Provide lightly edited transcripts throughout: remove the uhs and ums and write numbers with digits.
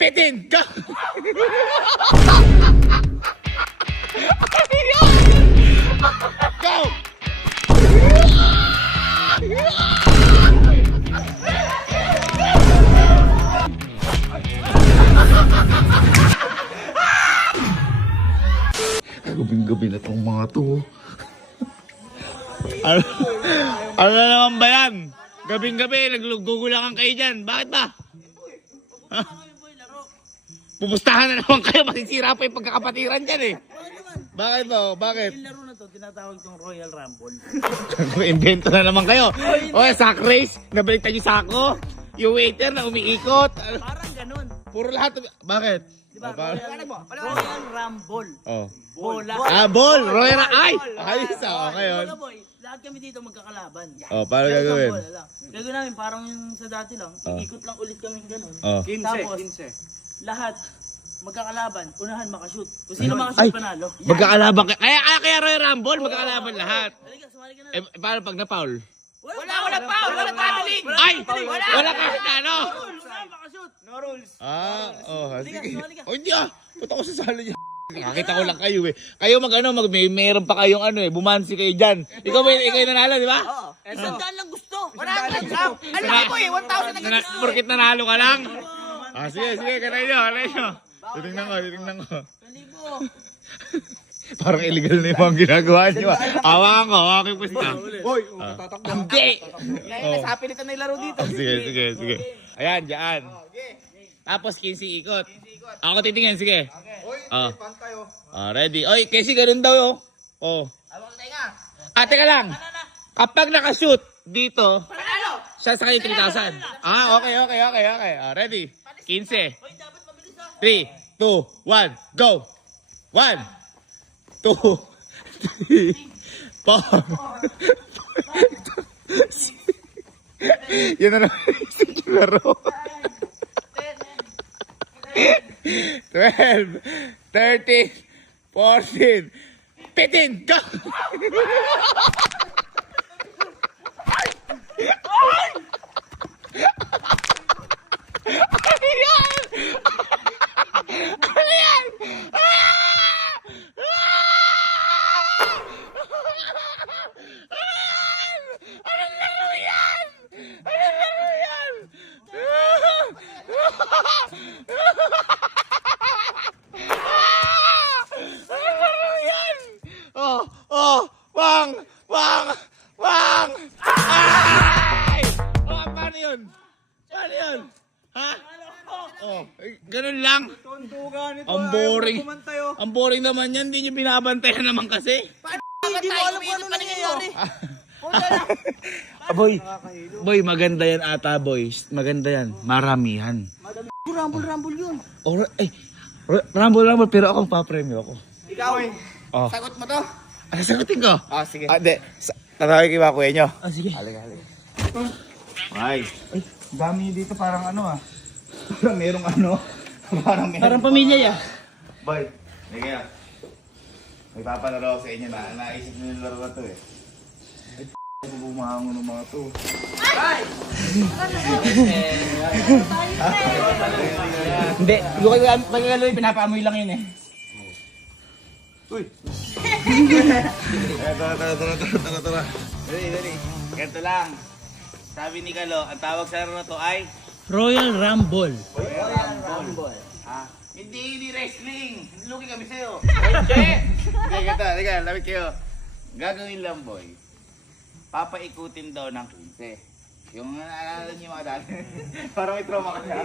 Pitin! Go! Go! Gabing-gabi na tong mga to. Ano na naman ba yan? Gabing-gabi, naggugulangan kayo dyan. Bakit ba? Ha? Pumustahan na naman kayo, masisira pa yung pagkakapatiran dyan eh. Bakit ba? Bakit? Yung laro na to, tinatawag itong Royal Rumble. Invento na naman kayo. O, sack race, nabaliktad yung sako. Yung waiter na umiikot. Parang ganun. Puro lahat. Bakit? Diba? Royal Rumble. Oh. Bola. Ah, ball! Royal ay! Ayos ah, okay yun. Bola boy. Lahat kami dito magkakalaban. Oh, paano Isang gagawin? bola lang. Gagawin namin parang yung sa dati lang. Ikot lang ulit kami ganun. Oh. Tapos, lahat magkakalaban. Unahan makashoot. Kung sino makashoot Ay! panalo. Magkakalaban ka. Kaya Royal Rumble, magkakalaban lahat. Halika, sumali ka na. Eh, paano pag na-foul? Wala foul! Wala traveling! Ay! Wala kahit ano! Wala makashoot! No rules! Ah, oh, sige. sumali ka. Oh, hindi ah. Punta ko sa sala niya. Nakakita ko lang kayo eh. Kayo meron pa kayong ano eh, bumansi kayo dyan. Ikaw yung nanalo, di ba? Oo. Sandaan lang gusto. Wala kang lang. Ano ko eh, 1,000 na ganito. Porkit nanalo ka lang. Ah, sige, kanay nyo. Titingnan ko. Kalibo. Parang illegal na yung mga ginagawa nyo ah. Awakan ko, awakan ko siya. Hoy, tatakbo. Hindi! Kaya nasabi nito na yung laro dito. Oh, sige. Ayan, dyan. Tapos 15 ikot. Ako titingin, sige. Hoy, Ah. pantay oh. Ready. Oy, kasi ganun daw yun. Oh. Awang tayo nga. Teka lang. Kapag nakashoot dito, Panalo! siya sa kayo 3,000. Ah, okay. Ready? 15. 3, 2, 1, go! 1, 2, 3, 4. Yan na naman yung laro. 12, 13, 14, 15, go! Ano yan? Anong laro yan? Wang! Ay! Paano yun? Ha? Oh, ganun lang. Tuntugan ito. Ang boring. Pumantay oh. Ang boring naman yan, hindi nyo binabantayan naman kasi. Hindi mo alam kung ano nangyayari. Boy, maganda yan ata, boys. Maganda yan. Maramihan. Rumble yun. Rumble, pero akong papremyo ako. Ikaw eh. Oh. Sagot mo to. Sagutin ko. Ah, sige. Hindi. Tatawag kiba kuya nyo. Sige. Halika. Ay, dami dito parang ano ah. Parang merong ano. Parang pamilya ya. Boy, sige. May papalaro ako sa inyo na naisip nyo yung laro na to eh. Ay, bumahango ng mga to. Hindi. Yung kagagaloy, pinapaamoy lang yun eh. Uy! Tara. Dali. Ganito lang. Sabi ni Kalo, ang tawag sa laro na to ay Royal Rumble. hindi wrestling. Lugi kami sa'yo. Hindi, lapit kayo. Gagawin lang, boy. Papaikutin daw ng 15. Yung naalala niyo mga dati. Parang may trauma ka na.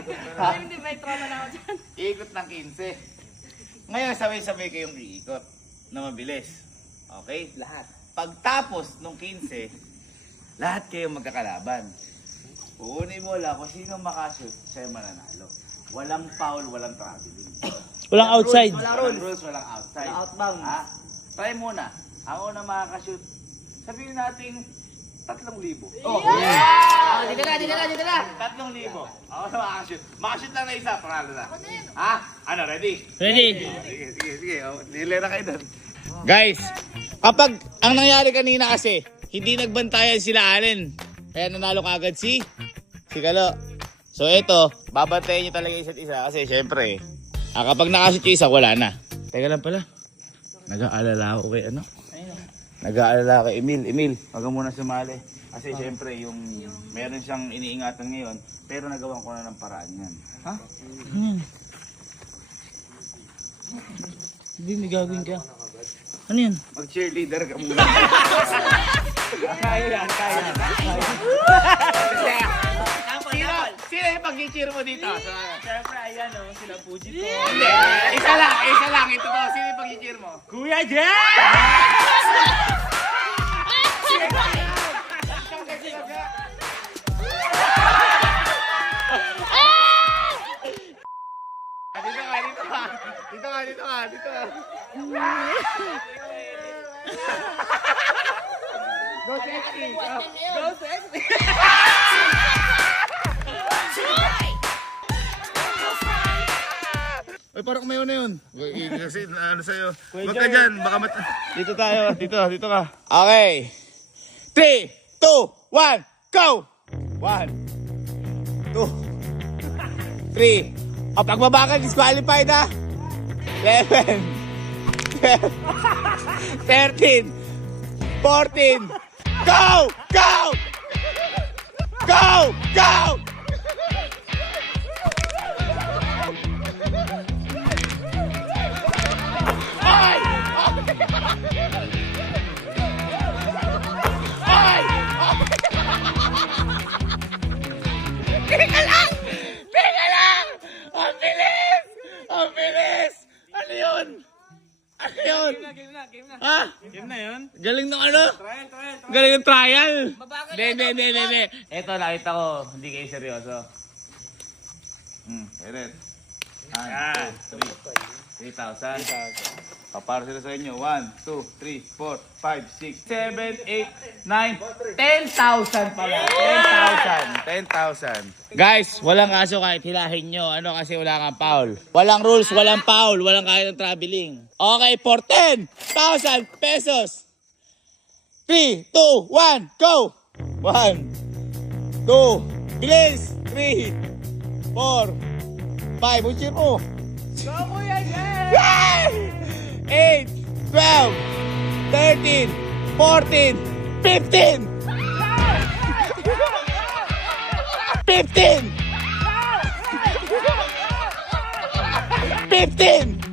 Hindi may trauma na ako dyan. Ikot ng 15. Ngayon, sabay-sabay kayong iikot na mabilis. Okay? Lahat. Pagtapos ng 15, lahat kayong magkakalaban. Uunin mo lang kung sino makashoot, siya yung mananalo. Walang foul, walang traveling. Walang outside. Walang rules, walang outside. Walang outbound. Ha? Try muna. Ang una makakashoot, sabihin natin 3,000. Oh, Dito na. 3,000. Ako na makakashoot. Makashoot lang na isa, panalo na. Ha? Ano, ready? Ready? Sige. Nilera kayo doon. Guys, kapag ang nangyari kanina kasi, hindi nagbantayan sila Allen. Kaya nanalo kagad si Kalo. So ito, babantayan nyo talaga isa't isa kasi syempre, kapag nakashoot yung isa, wala na. Teka lang pala. Nag-aalala ako kay ano? Nag-aalala kay Emil. Emil, wag ka muna sumali. Kasi syempre, yung meron siyang iniingatan ngayon, pero nagawan ko na ng paraan yan. Ha? Hindi, may gagawin ka. Ano yan? Mag-cheerleader ka muna. Kaya yan. Sino yung pag-cheer mo dito? Siyempre, ayan o, sila Fuji po. Hindi, isa lang. Ito to, sino yung pag-cheer mo? Kuya Jen! Dito ka. Go sexy. Go sexy. Ay, parang mayo na yun. Kasi ano sa'yo. Huwag ka dyan. Baka dito tayo. Dito ka. Okay. 3, 2, 1, go! 1, 2, 3. O, pagbabakan, disqualified na. 11, 12, 13, 14. Go! Go! Go! Go! Ay! Ay! Teka lang! Ang bilis! Ano yun? Ha? Game na yun? Galing ng ano? Trial. Galing ng trial? Mabagal Hindi. Ito, nakita ko. Hindi kayo seryoso. Edit. 1, 2, 3. 3,000. Para sila sa inyo. 1, 2, 3, 4, 5, 6, 7, 8, 9, 10,000 pala. 10,000. Guys, walang kaso kahit hilahin nyo. Ano kasi wala kang foul. Walang rules, walang foul, walang kahit ng traveling. Okay, for 10,000 pesos. 3, 2, 1, go! 1, 2, bilis! 3, 4, 5, unsir mo! Go, Kuya Jen! 8, 12, 13, 14, 15! 15! 15!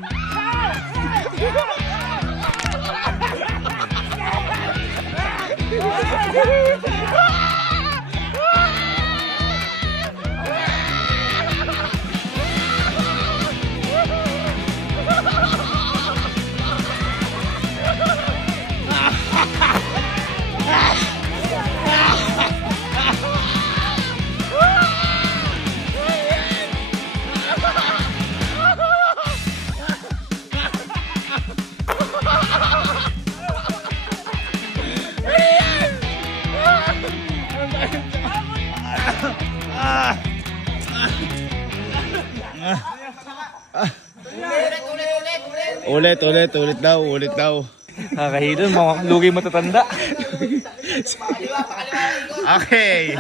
Ulit daw. Nakakahidon, mga lugi matatanda. Okay.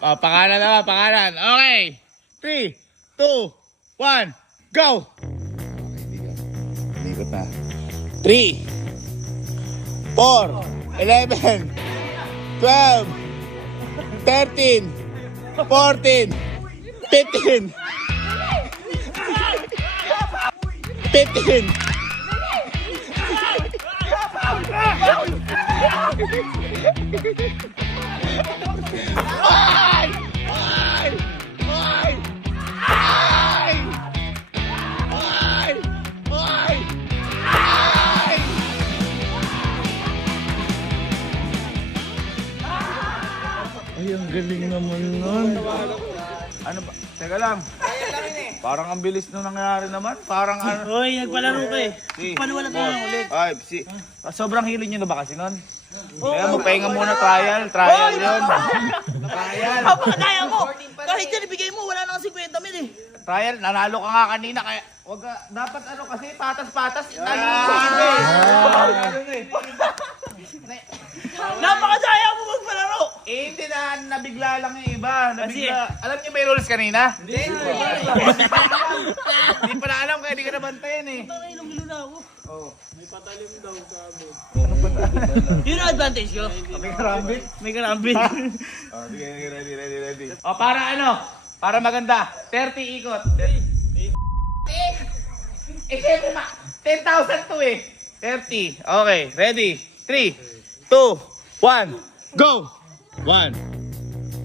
Pangalan. Okay. 3, 2, 1, go! Ikot na. 3, 4, 11, 12, 13, 14, 15, 15. Ay! Ay, ang galing naman nun. Ano ba? Teka lang. Parang ang bilis nung nangyari naman. Parang ano. Hoy, nagpalaro ka eh. Si, Paniwala ka lang ulit. Ay, sobrang hilo nyo na ba kasi nun? Kaya magpahinga muna trial yun. Trial. Kapakadaya mo! Kahit yan ibigay mo, wala na kasi 50 mil eh. Trial, nanalo ka nga kanina kaya wag ka, dapat ano kasi patas-patas. Tayo Napakadaya mo magpalaro! Hindi na, nabigla lang yung iba. Nabigla. Alam niyo may rules kanina? Hindi pala alam kaya di ka nabantayan eh. Ilong-ilo na ako. Oh. Yun ang advantage ko. May karambit? May karambit. Oh, sige, ready. Oh, para ano? Para maganda. 30 ikot. Siyempre 10,000 to eh. 30. Okay, ready. 3, 2, 1, go! 1,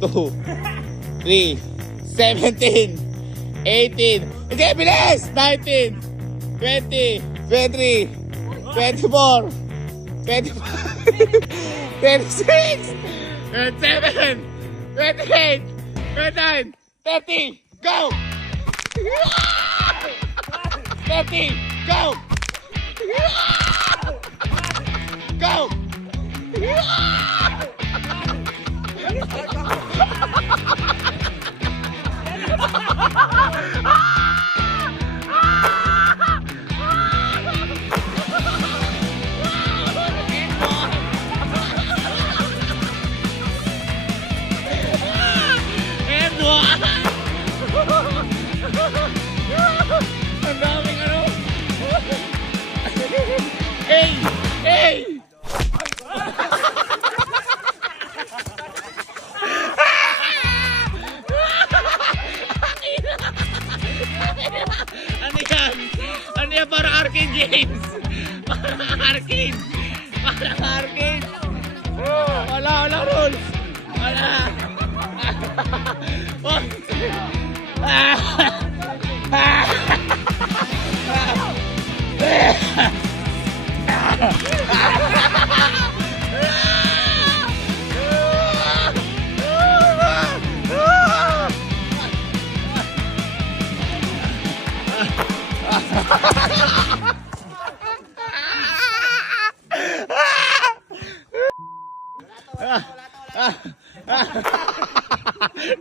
2, 3, 17, 18. Sige, bilis! 19, 20, 23, 24, 25, 26, 27, 28, 29, 30, go! 30, go! Go! Ang daming ano? Hey! Hey! Ano yan? Ano yan? Parang arcade games. Parang arcade. Parang arcade. Wala rules. Wala.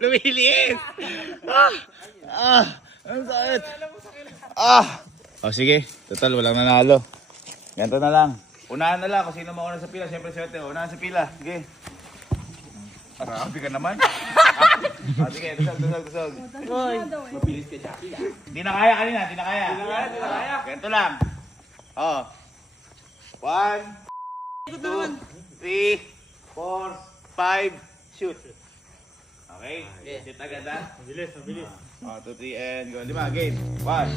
Lumiliit. Ang sakit. O sige, total walang nanalo. Ganito na lang. Unahan na lang kung sino mauna sa pila. Siyempre swerte, unahan sa pila. Sige. Arabi ka naman. Sige, tusog. Hindi na kaya kanina, hindi na kaya. Ganito lang. 1, 2, 3, 4, 5, shoot. Okay? Shoot agad ha? Mabilis. 1, 2, 3, and go. 5, game. 1,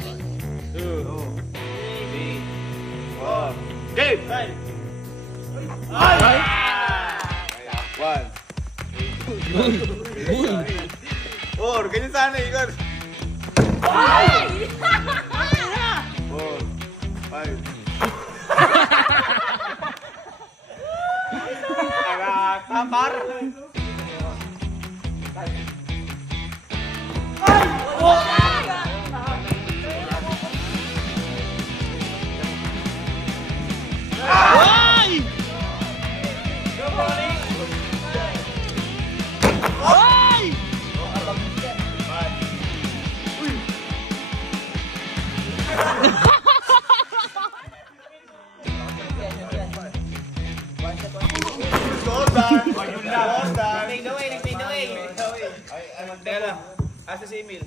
2, 3, 4, game! 1, 4, ganyan sana Igor. 4, 5. Tamar. Asa si Emil?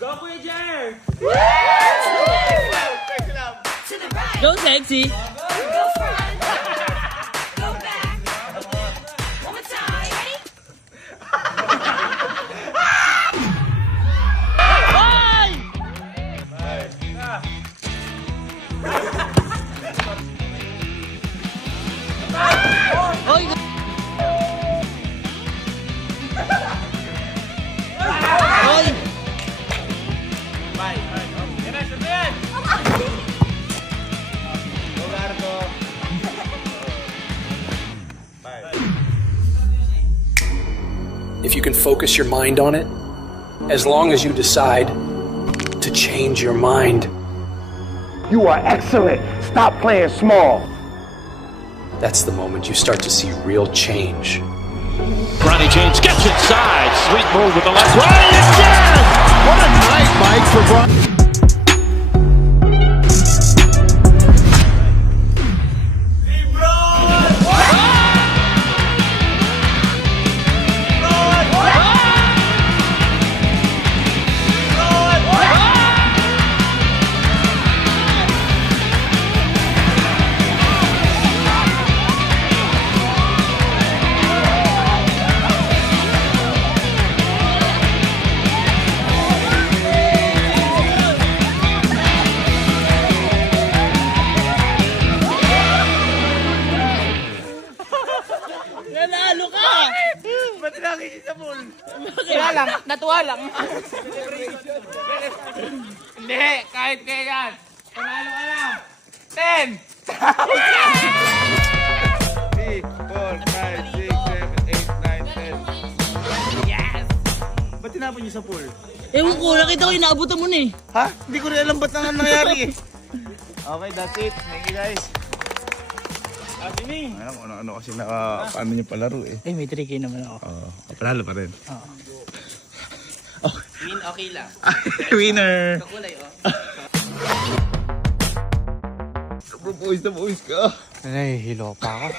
Go, Kuya Jer! To the right, Go, sexy! go front, go back. One more time. Ready? Oy! Oy! If you can focus your mind on it, as long as you decide to change your mind, You are excellent. Stop playing small. that's the moment you start to see real change. Ronnie James gets inside. Sweet move with the left. Right again! What a night, Mike, for Bron. natuwa lang. Hindi, kahit kaya yan. Panalo ka na. 10! 3, 4, 5, 6, 7, 8, 9, 10. Ba't tinapon niyo sa pool? Ewan ko, nakita ko inaabutan mo na eh. Ha? Hindi ko rin alam ba't nang nangyari eh. Okay, that's it. Thank you guys. Ano kasi paano niyo palaro eh. Eh, may 3K naman ako. Panalo pa rin. Win, okay lang. Winner! Kakulay, oh. Propose na boys ka. Nahihilo pa ako.